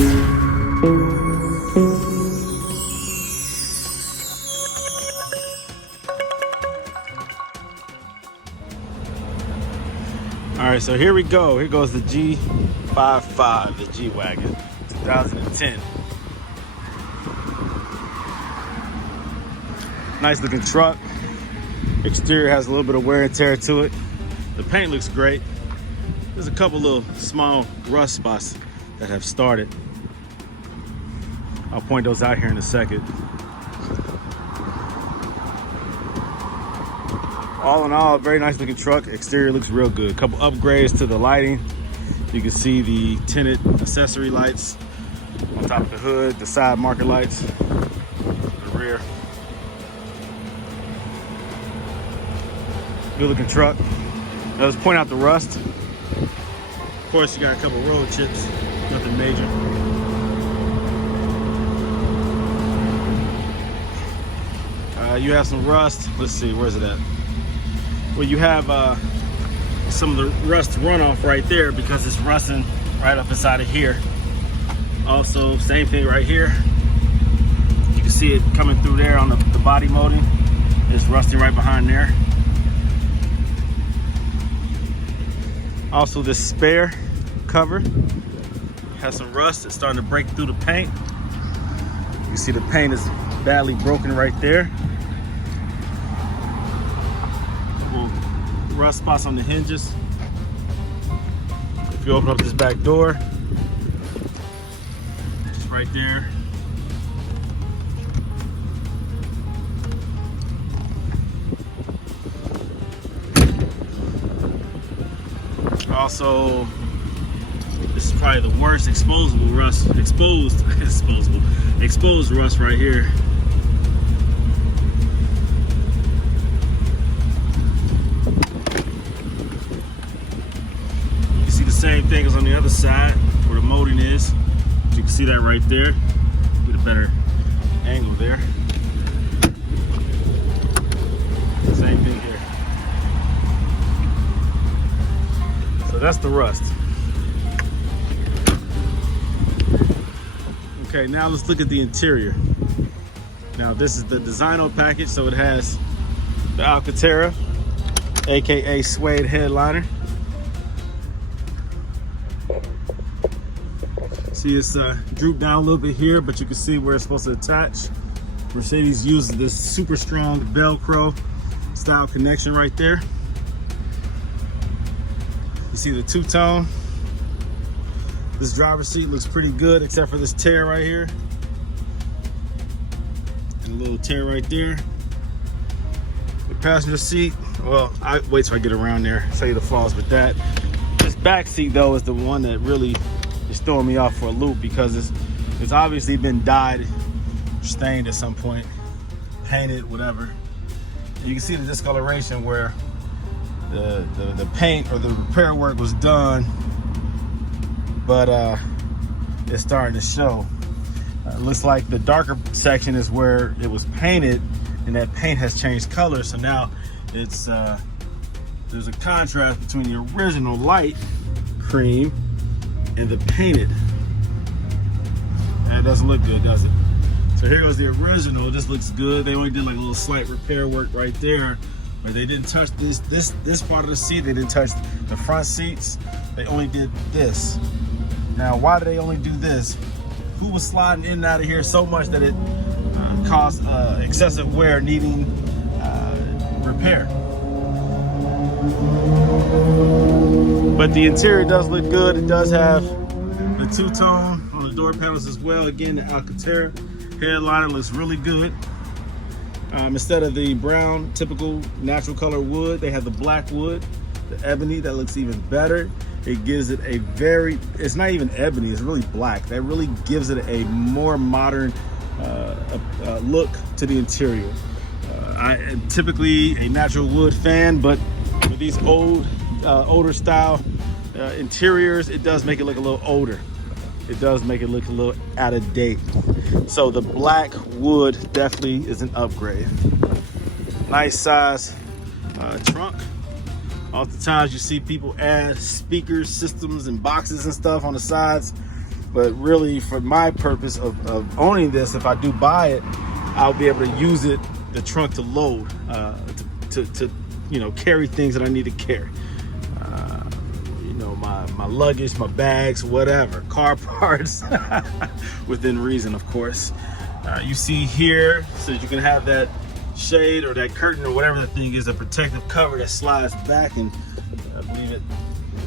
All right, so here we go. Here goes the G55, the G-wagon, 2010. Nice looking truck. Exterior has a little bit of wear and tear to it. The paint looks great. There's a couple little small rust spots that have started. I'll point those out here in a second. All in all, a very nice looking truck. Exterior looks real good. A couple upgrades to the lighting. You can see the tinted accessory lights on top of the hood, the side marker lights, the rear. Good looking truck. Now let's point out the rust. Of course, you got a couple road chips, nothing major. You have some rust. Let's see, where's it at? Well, you have some of the rust runoff right there because it's rusting right up inside of here. Also, same thing right here. You can see it coming through there on the body molding. It's rusting right behind there. Also, this spare cover has some rust. It's starting to break through the paint. You see the paint is badly broken right there. Rust spots on the hinges. If you open up this back door, just right there. Also, this is probably the worst exposed rust right here. Same thing as on the other side where the molding is. You can see that right there. Get a better angle there. Same thing here. So that's the rust. Okay, now let's look at the interior. Now this is the Designo package, so it has the Alcantara, aka suede headliner. See, it's drooped down a little bit here, but you can see where it's supposed to attach. Mercedes uses this super strong Velcro style connection right there. You see the two-tone. This driver's seat looks pretty good, except for this tear right here. And a little tear right there. The passenger seat, well, I wait till I get around there, show you the flaws with that. This back seat, though, is the one that really is throwing me off for a loop because it's obviously been dyed, stained at some point, painted, whatever. And you can see the discoloration where the paint or the repair work was done, but it's starting to show. It looks like the darker section is where it was painted, and that paint has changed color. So now it's there's a contrast between the original light cream and the painted. That doesn't look good, does it? So here goes the original. This looks good. They only did like a little slight repair work right there, but they didn't touch this part of the seat. They didn't touch the front seats. They only did this. Now, why do they only do this? Who was sliding in and out of here so much that it caused excessive wear, needing repair? But the interior does look good. It does have the two-tone on the door panels as well. Again, the Alcantara headliner looks really good. Instead of the brown, typical natural color wood, they have the black wood, the ebony. That looks even better. It gives it a very, it's not even ebony, it's really black. That really gives it a more modern look to the interior. I am typically a natural wood fan, but with these older style interiors, it does make it look a little older. It does make it look a little out of date. So the black wood definitely is an upgrade. Nice size trunk. Oftentimes you see people add speakers, systems, and boxes and stuff on the sides. But really, for my purpose of owning this, if I do buy it, I'll be able to use it, the trunk, to load, to you know, carry things that I need to carry. You know, my luggage, my bags, whatever, car parts, within reason, of course. You see here, so you can have that shade or that curtain or whatever the thing is, a protective cover that slides back, and I believe it,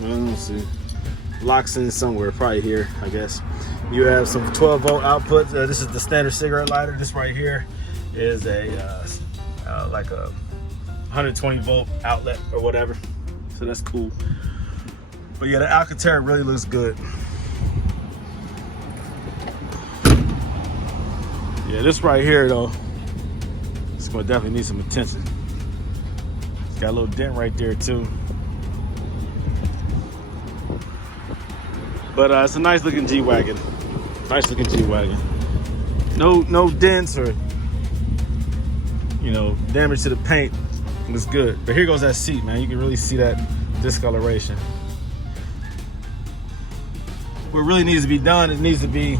I don't see, locks in somewhere, probably here, I guess. You have some 12-volt output. This is the standard cigarette lighter. This right here is a like a 120-volt outlet or whatever, so that's cool. But yeah, the Alcantara really looks good. Yeah, this right here though, it's gonna definitely need some attention. It's got a little dent right there too. But it's a nice looking G-wagon. Nice looking G-wagon. No dents or, you know, damage to the paint. Looks good. But here goes that seat, man. You can really see that discoloration. What really needs to be done, it needs to be,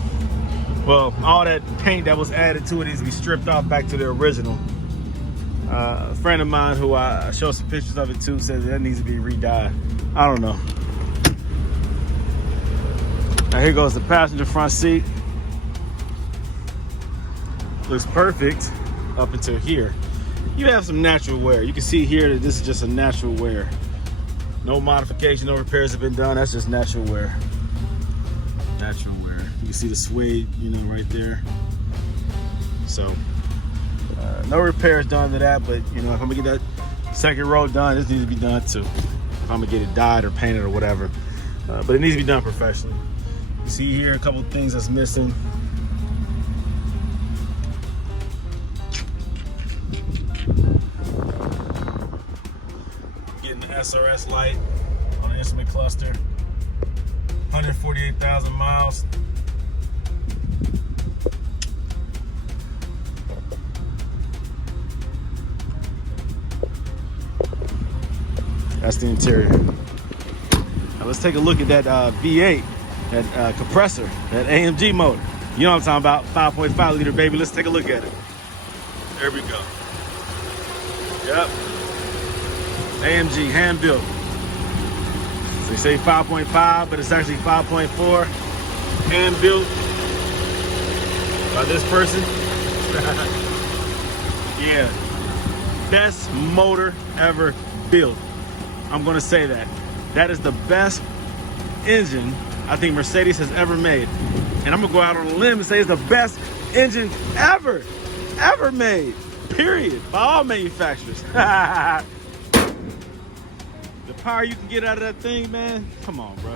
well, all that paint that was added to it needs to be stripped off back to the original. A friend of mine who I showed some pictures of it too said that needs to be re-dyed. I don't know. Now here goes the passenger front seat. Looks perfect up until here. You have some natural wear. You can see here that this is just a natural wear. No modification, no repairs have been done. That's just natural wear. Natural wear. You can see the suede, you know, right there. So, no repairs done to that, but you know, if I'm gonna get that second row done, this needs to be done too. If I'm gonna get it dyed or painted or whatever. But it needs to be done professionally. You see here a couple of things that's missing. Getting the SRS light on the instrument cluster. 148,000 miles. That's the interior. Now let's take a look at that V8. That compressor, that AMG motor. You know what I'm talking about, 5.5 liter, baby. Let's take a look at it. There we go. Yep. AMG, hand built. So they say 5.5, but it's actually 5.4. Hand built by this person. Yeah. Best motor ever built. I'm gonna say that. That is the best engine I think Mercedes has ever made. And I'm gonna go out on a limb and say it's the best engine ever made, period, by all manufacturers. The power you can get out of that thing, man, come on, bro.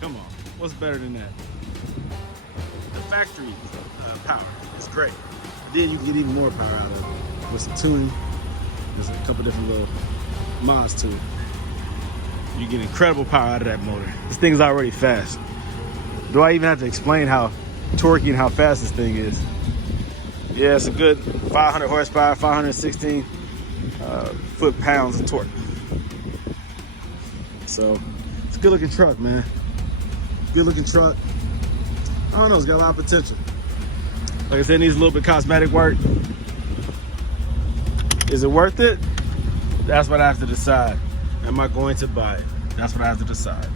Come on, what's better than that? The factory power is great. Then you can get even more power out of it with some tuning. There's a couple different little mods to it. You get incredible power out of that motor. This thing is already fast. Do I even have to explain how torquey and how fast this thing is? Yeah, it's a good 500 horsepower, 516 foot-pounds of torque. So, it's a good-looking truck, man. Good-looking truck. I don't know, it's got a lot of potential. Like I said, it needs a little bit of cosmetic work. Is it worth it? That's what I have to decide. Am I going to buy it? That's what I have to decide.